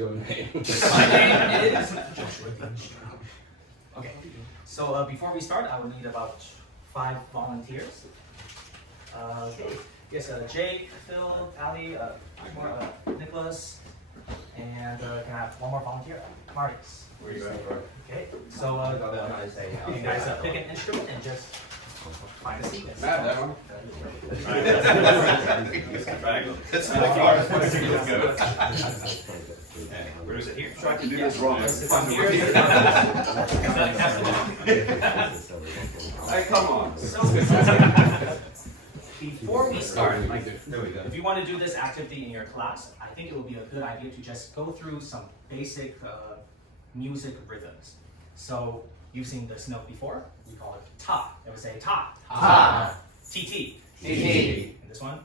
your name? My name is Okay, so before we start, I will need about 5 volunteers. Okay, yes, Jake, Phil, Ali, Nicholas, and can I have one more volunteer? Marius. Where are you at, bro? Okay, so you guys pick an instrument and just find a sequence. Matt, that one. Where is it here? Try to do this wrong. Hey, come on. So, before we start, like, if you want to do this activity in your class, I think it would be a good idea to just go through some basic music rhythms. So, you've seen this note before. We call it ta. It would say ta. Ta. TT. TT. And this one,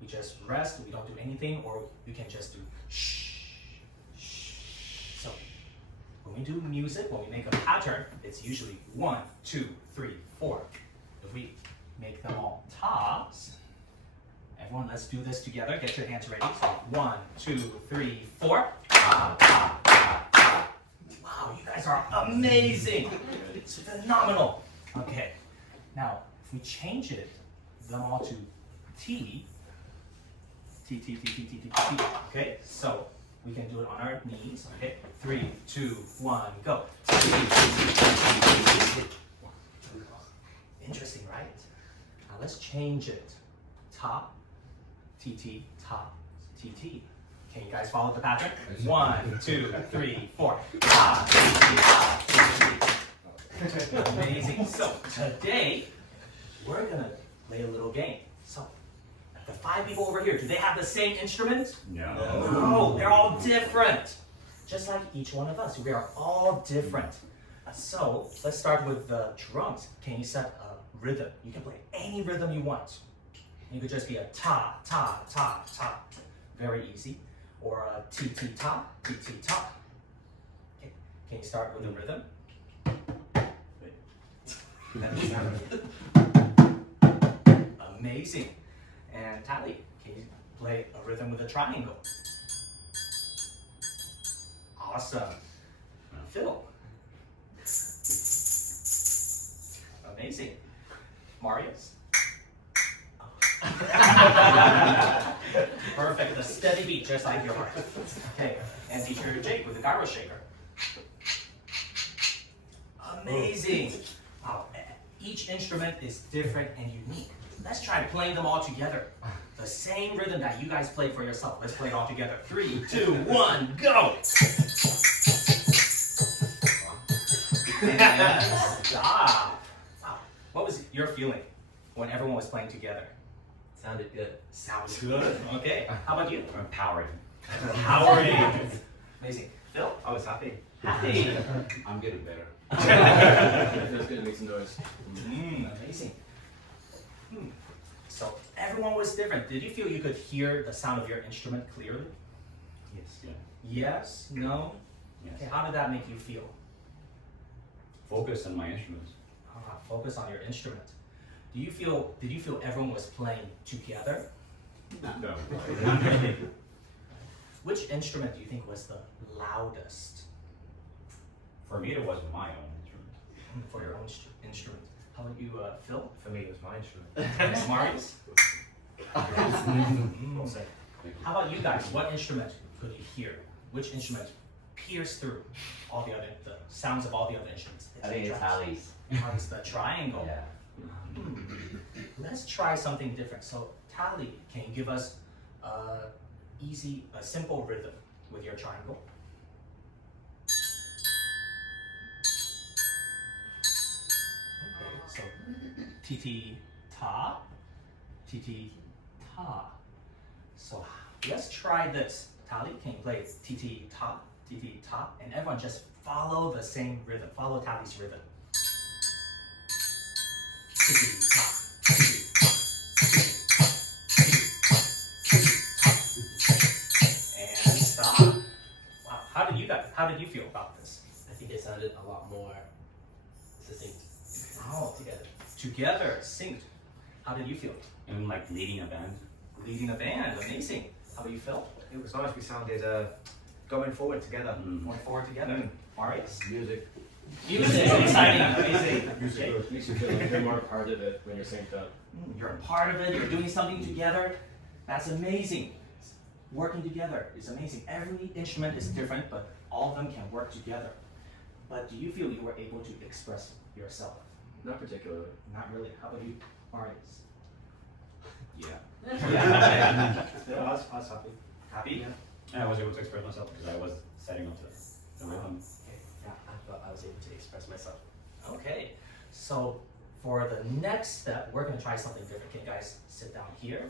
we just rest. We don't do anything, or you can just do shh. So, when we do music, when we make a pattern, it's usually 1, 2, 3, 4. If we make them all tas, everyone, let's do this together. Get your hands ready. So 1, 2, 3, 4. Ta, ta, ta, ta. Wow, you guys are amazing. It's phenomenal. Okay, now if we change it, them all to T, T, T, T, T, T, T, T. Okay, so we can do it on our knees. Okay, 3, 2, 1, go. Interesting, right? Now let's change it. Ta, T, T, ta, T, T. Can you guys follow the pattern? 1, 2, 3, 4. Ta, T, T, ta, T, T. Amazing. So today we're gonna play a little game. So the 5 people over here, do they have the same instrument? No. No, they're all different. Just like each one of us, we are all different. So let's start with the drums. Can you set a rhythm? You can play any rhythm you want. You could just be a ta, ta, ta, ta. Very easy. Or a ti, ti, ta, ti, ti, ta. Okay. Can you start with a rhythm? Amazing. And Tally, can you play a rhythm with a triangle? Awesome. Phil. Amazing. Marius. Perfect. A steady beat, just like your heart. Okay. And teacher Jake with the gyro shaker. Amazing. Wow. Each instrument is different and unique. Let's try playing them all together. The same rhythm that you guys play for yourself. Let's play it all together. 3, 2, 1, go! And stop. Wow. What was your feeling when everyone was playing together? Sounded good. Sounds good. Okay. How about you? Empowering. Empowering. Amazing. Phil? I was happy. Happy. I'm getting better. Feels good to make some noise. Amazing. So everyone was different. Did you feel you could hear the sound of your instrument clearly? Yes. Yeah. Yes? No? Yes. Okay, how did that make you feel? Focus on my instruments. Focus on your instrument. Did you feel everyone was playing together? No. Which instrument do you think was the loudest? For me, it wasn't my own instrument. For your own instrument. How about you, Phil? For me, it was my instrument. And Marius? How about you guys? What instrument could you hear? Which instrument pierced through all the sounds of all the other instruments? I think it's Ali's. It's the triangle. Yeah. Let's try something different. So, Tally, can you give us a simple rhythm with your triangle? Okay, so T ta, T ta. So let's try this. Tally, can you play T ta, and everyone just follow the same rhythm. Follow Tally's rhythm. Ta, and stop. Wow, how did you feel about this? I think it sounded a lot more succinct. Oh, together, synced. How did you feel? And like leading a band. Leading a band, amazing. How about you, Phil? It was nice. We sounded going forward together. Mm. Going forward together. Marius? Music. Music, exciting, amazing. Okay. Makes you feel like you're more part of it when you're synced up. You're a part of it, you're doing something together. That's amazing. Working together is amazing. Every instrument is different, but all of them can work together. But do you feel you were able to express yourself? Not particularly. Not really. How about you, Marius? Yeah. Yeah. I was happy. Happy? Yeah, I was able to express myself because I was setting up the rhythm. Yeah, I felt I was able to express myself. Okay, so for the next step, we're gonna try something different. Can you guys sit down here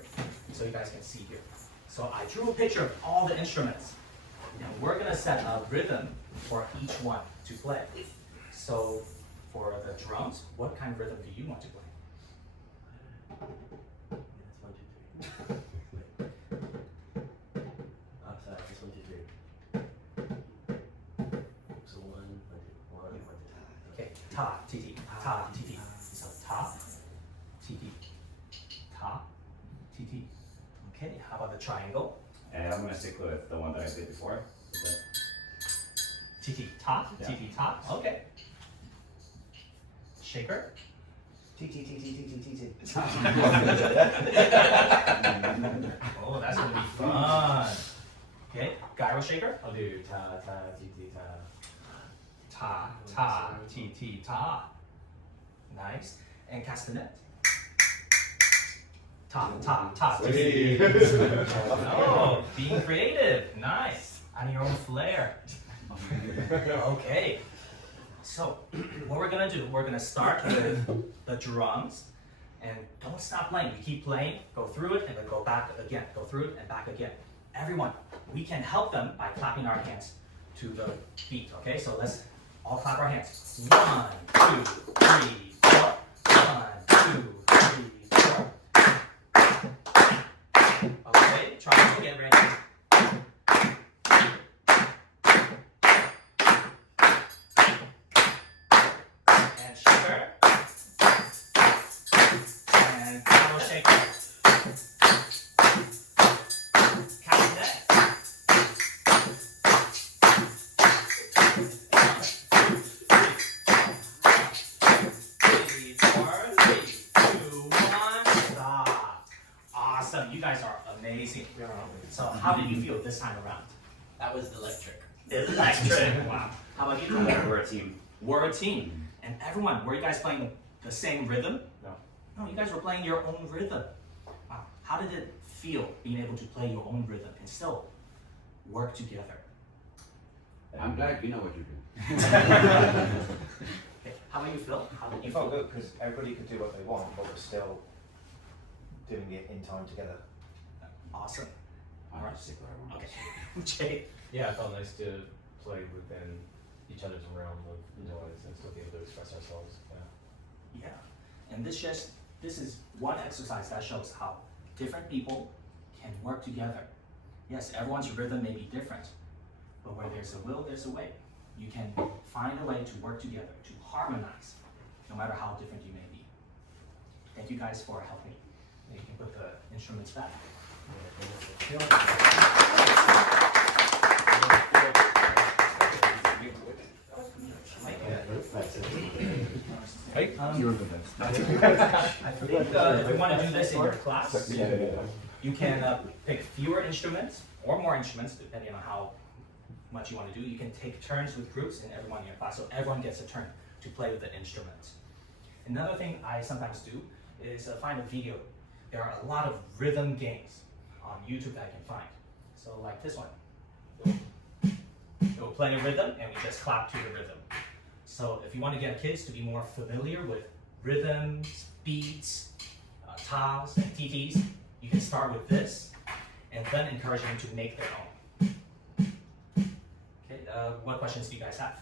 so you guys can see here? So I drew a picture of all the instruments, and we're gonna set a rhythm for each one to play. So for the drums, what kind of rhythm do you want to play? That's 1, 2, 3. Oh, sorry, that's 1, 2, 3. So 1, 1, 2, 1, 1, 2. Okay, ta, ti, ti, ta, ti, ti. So ta, ti, ti, ta, ti, ti. Okay, how about the triangle? And I'm gonna stick with the one that I did before. Ti, ti, ta, Yeah. ti, ti, ta. Okay. Shaker. T. Oh, that's gonna be fun. Okay, gyro shaker. I'll do ta, ta, ti, ti, ta. Ta, ta, ti, ti, ta. Nice. And castanet. Ta, ta, ta, ti, ti. Oh, being creative. Nice. Adding your own flair. Okay. So, what we're gonna do, we're gonna start with the drums. And don't stop playing. You keep playing, go through it, and then go back again. Go through it and back again. Everyone, we can help them by clapping our hands to the beat. Okay, so let's all clap our hands. 1, 2, 3, 4. 1, 2, 3, 4. Okay, try to get ready. And shaker. And double shaker. Castanet. 3, 4, 3, 2, 1, stop. Awesome, you guys are amazing. So how did you feel this time around? That was electric. Electric. Wow. How about you? We're a team. We're a team. And everyone, were you guys playing the same rhythm? No. No, you guys were playing your own rhythm. Wow. How did it feel being able to play your own rhythm and still work together? I'm glad you know what you're doing. Okay. How about you, Phil? How did you It felt feel? good because everybody could do what they want, but we're still doing it in time together. Awesome. I'll just stick where I want. Okay. Jay. Yeah, it felt nice to play within each other's realm of noise and still be able to express ourselves. Yeah. Yeah. And this is one exercise that shows how different people can work together. Yes, everyone's rhythm may be different, but where there's a will, there's a way. You can find a way to work together, to harmonize, no matter how different you may be. Thank you guys for helping. You can put the instruments back. Hey, you're the best. I think if you want to do this in your class, you can pick fewer instruments or more instruments, depending on how much you want to do. You can take turns with groups and everyone in your class, so everyone gets a turn to play with the instruments. Another thing I sometimes do is find a video. There are a lot of rhythm games on YouTube that I can find. So like this one. It will play a rhythm and we just clap to the rhythm. So if you want to get kids to be more familiar with rhythms, beats, tas, and TTs, you can start with this and then encourage them to make their own. Okay, what questions do you guys have?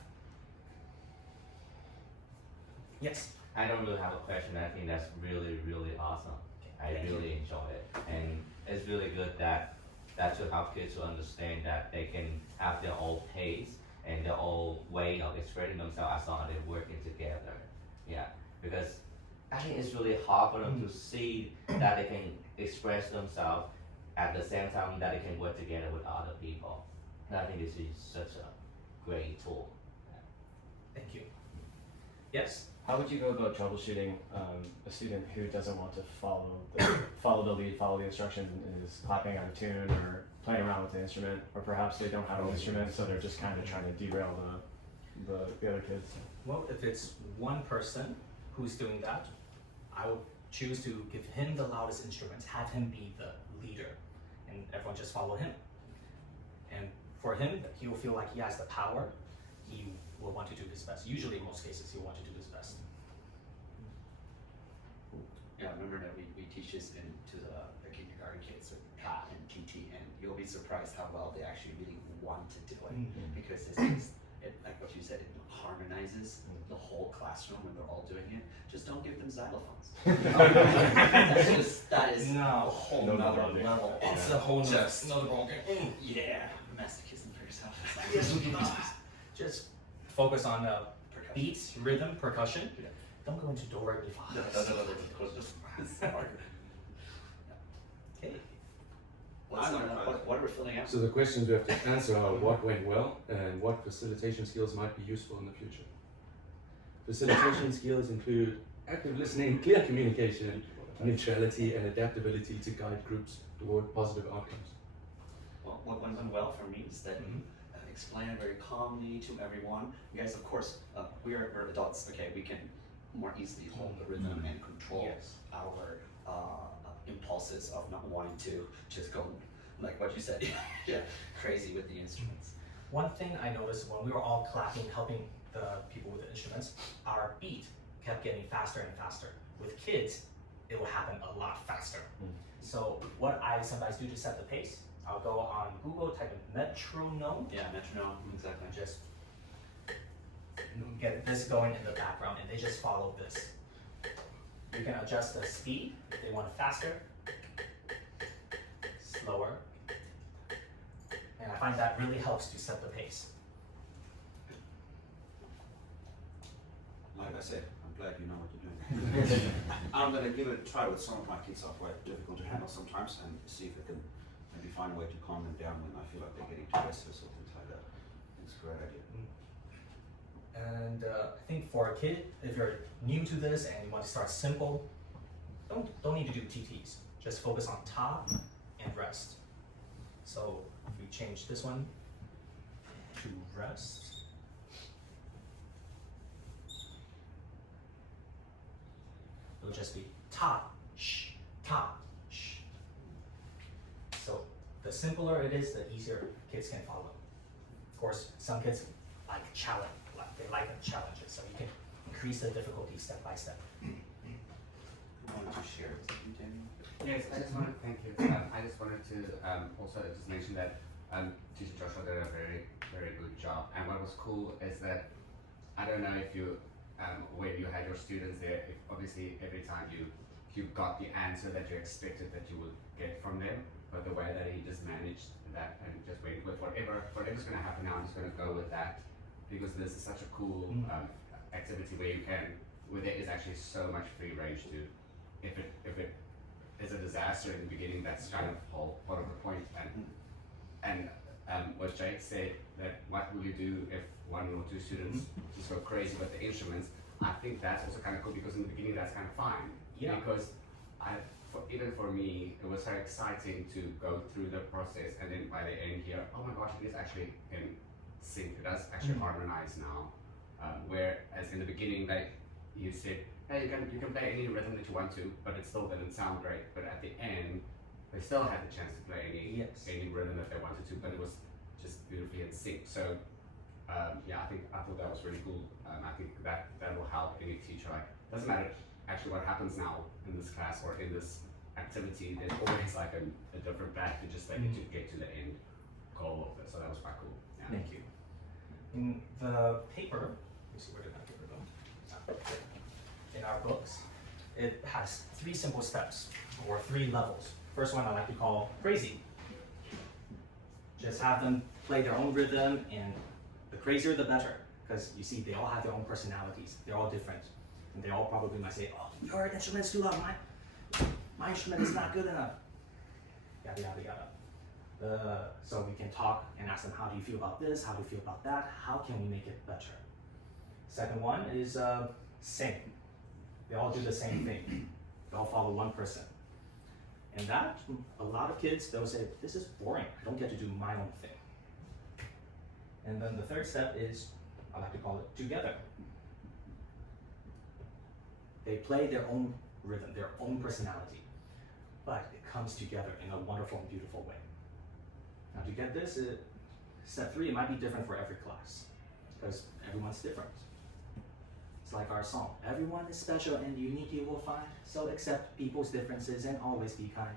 Yes? I don't really have a question. I think that's really, really awesome. I Thank you. really enjoy it. And it's really good that will help kids to understand that they can have their own pace and their own way of expressing themselves as long as they're working together. Yeah, because I think it's really hard for them to see that they can express themselves at the same time that they can work together with other people. I think this is such a great tool. Thank you. Yes? How would you go about troubleshooting a student who doesn't want to follow the lead, follow the instructions, and is clapping out of tune or playing around with the instrument, or perhaps they don't have an instrument, so they're just kind of trying to derail the other kids? Well, if it's one person who's doing that, I would choose to give him the loudest instruments, have him be the leader, and everyone just follow him. And for him, he will feel like he has the power. He will want to do his best. Usually, in most cases, he'll want to do his best. Yeah, remember that we teach this to the kindergarten kids with PAT and TT, and you'll be surprised how well they actually really want to do it, because like what you said, it harmonizes the whole classroom when they're all doing it. Just don't give them xylophones. that is No. a whole No, nother no, no. level. It's a whole Just- another ballgame. Yeah, masochism for yourself. Just focus on Percussion. beats, rhythm, percussion. Yeah. Don't go into do, re, mi, fa. Okay. What are we filling out? So the questions we have to answer are what went well and what facilitation skills might be useful in the future. Facilitation skills include active listening, clear communication, neutrality, and adaptability to guide groups toward positive outcomes. Well, what went well for me is that you explain it very calmly to everyone. You guys, of course, we're adults. Okay, we can more easily hold the rhythm and control Yes. our impulses of not wanting to just go like what you said, yeah, crazy with the instruments. One thing I noticed when we were all clapping, helping the people with the instruments, our beat kept getting faster and faster. With kids, it will happen a lot faster. So what I sometimes do to set the pace, I'll go on Google, type in metronome, Yeah, metronome, exactly. and just get this going in the background, and they just follow this. You can adjust the speed if they want it faster, slower, and I find that really helps to set the pace. Like I said, I'm glad you know what you're doing. I'm gonna give it a try with some of my kids are quite difficult to handle sometimes and see if I can maybe find a way to calm them down when I feel like they're getting too restless or things like that. It's a great idea. And I think for a kid, if you're new to this and you want to start simple, don't need to do TTs. Just focus on top and rest. So if we change this one to rest, it'll just be top, sh, top, sh. So the simpler it is, the easier kids can follow. Of course, some kids like challenge. They like the challenges, so you can increase the difficulty step by step. You wanted to share something, Daniel? Yes, I just wanted, thank you. I just wanted to also just mention that teacher Joshua did a very, very good job. And what was cool is that, I don't know if you, when you had your students there, if obviously every time you got the answer that you expected that you would get from them, but the way that he just managed that and just went with whatever's going to happen now, I'm just going to go with that. Because this is such a cool activity where there is actually so much free range to, if it is a disaster in the beginning, that's kind of whole part of the point. And what Jake said, that what will you do if one or two students just go crazy with the instruments? I think that's also kind of cool because in the beginning that's kind of fine. Yeah. Because even for me, it was so exciting to go through the process, and then by the end here, oh my gosh, it is actually in sync. It does actually harmonize now. Whereas in the beginning, like you said, hey, you can play any rhythm that you want to, but it still didn't sound great. But at the end, they still had the chance to play any rhythm that they wanted to, but it was just beautifully in sync. So yeah, I thought that was really cool. I think that will help any teacher. Like, doesn't matter actually what happens now in this class or in this activity. There's always like a different path to just like to get to the end goal of it. So that was quite cool. Yeah. Thank you. In the paper, let me see where did that paper go? In our books, it has 3 simple steps or 3 levels. First one I like to call crazy. Just have them play their own rhythm, and the crazier the better, because you see they all have their own personalities. They're all different, and they all probably might say, "Oh, your instrument's too loud. My instrument is not good enough." Yada yada yada. So we can talk and ask them, how do you feel about this? How do you feel about that? How can we make it better? Second one is sing. They all do the same thing. They all follow one person. And that, a lot of kids, they'll say, this is boring. I don't get to do my own thing. And then the third step is, I like to call it together. They play their own rhythm, their own personality, but it comes together in a wonderful and beautiful way. Now to get this, step 3, it might be different for every class, because everyone's different. It's like our song, everyone is special and unique you will find, so accept people's differences and always be kind.